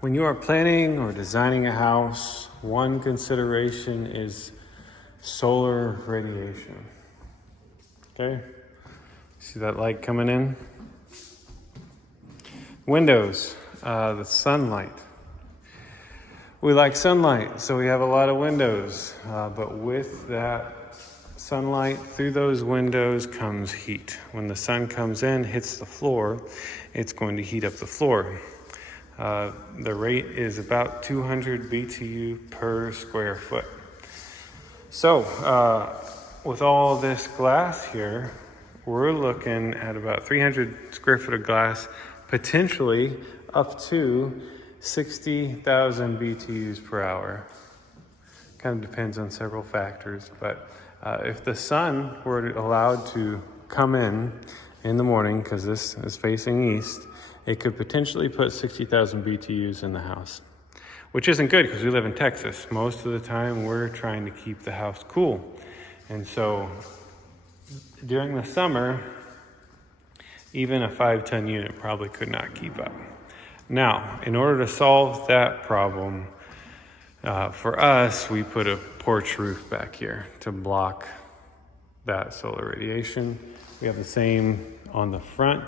When you are planning or designing a house, one consideration is solar radiation. Okay? See that light coming in? Windows, the sunlight. We like sunlight, so we have a lot of windows. But with that sunlight through those windows comes heat. When the sun comes in, hits the floor, it's going to heat up the floor. The rate is about 200 BTU per square foot. So with all this glass here, we're looking at about 300 square foot of glass, potentially up to 60,000 BTUs per hour. Kind of depends on several factors, but if the sun were allowed to come in the morning, because this is facing east, it could potentially put 60,000 BTUs in the house, which isn't good because we live in Texas. Most of the time we're trying to keep the house cool. And so during the summer, even a 5-ton unit probably could not keep up. Now, in order to solve that problem, for us, we put a porch roof back here to block that solar radiation. We have the same on the front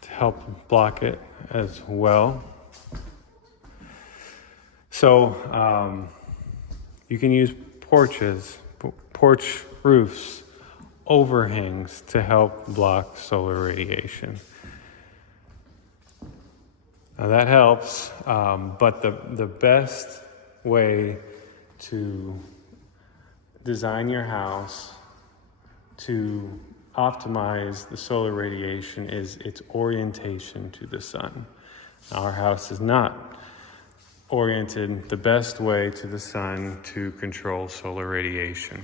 to help block it as well. So you can use porch roofs, overhangs to help block solar radiation. Now that helps, but the best way to design your house to optimize the solar radiation is its orientation to the sun. Our house is not oriented the best way to the sun to control solar radiation.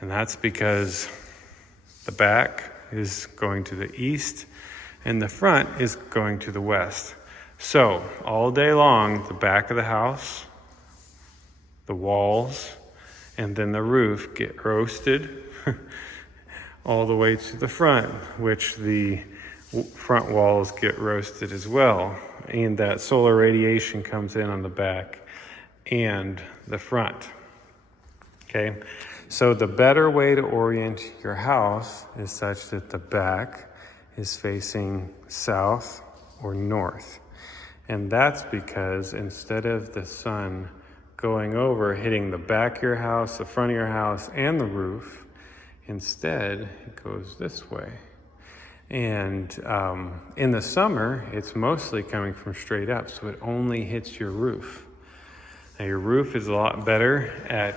And that's because the back is going to the east and the front is going to the west. So all day long, the back of the house, the walls, and then the roof get roasted all the way to the front, which the front walls get roasted as well. And that solar radiation comes in on the back and the front. Okay, so the better way to orient your house is such that the back is facing south or north. And that's because instead of the sun going over, hitting the back of your house, the front of your house, and the roof, instead it goes this way. And in the summer, it's mostly coming from straight up, so it only hits your roof. Now your roof is a lot better at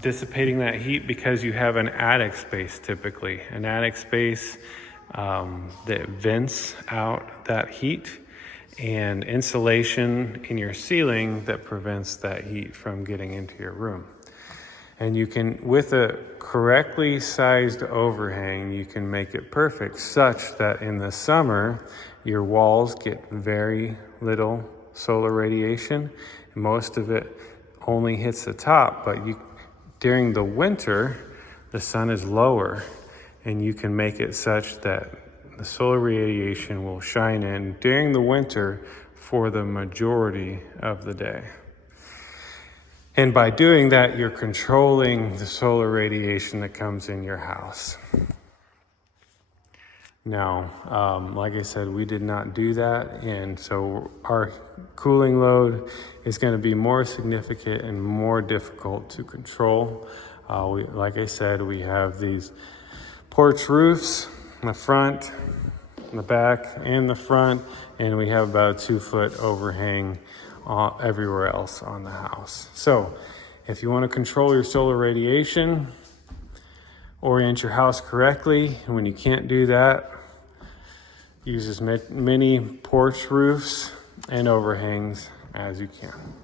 dissipating that heat because you have an attic space typically. An attic space that vents out that heat, and insulation in your ceiling that prevents that heat from getting into your room. And you can, with a correctly sized overhang, you can make it perfect such that in the summer, your walls get very little solar radiation. Most of it only hits the top, but during the winter, the sun is lower, and you can make it such that the solar radiation will shine in during the winter for the majority of the day. And by doing that, you're controlling the solar radiation that comes in your house. Now, like I said, we did not do that, and so our cooling load is going to be more significant and more difficult to control. Like I said, we have these porch roofs in the front, in the back, and the front, and we have about a 2-foot overhang everywhere else on the house. So if you want to control your solar radiation, orient your house correctly, and when you can't do that, use as many porch roofs and overhangs as you can.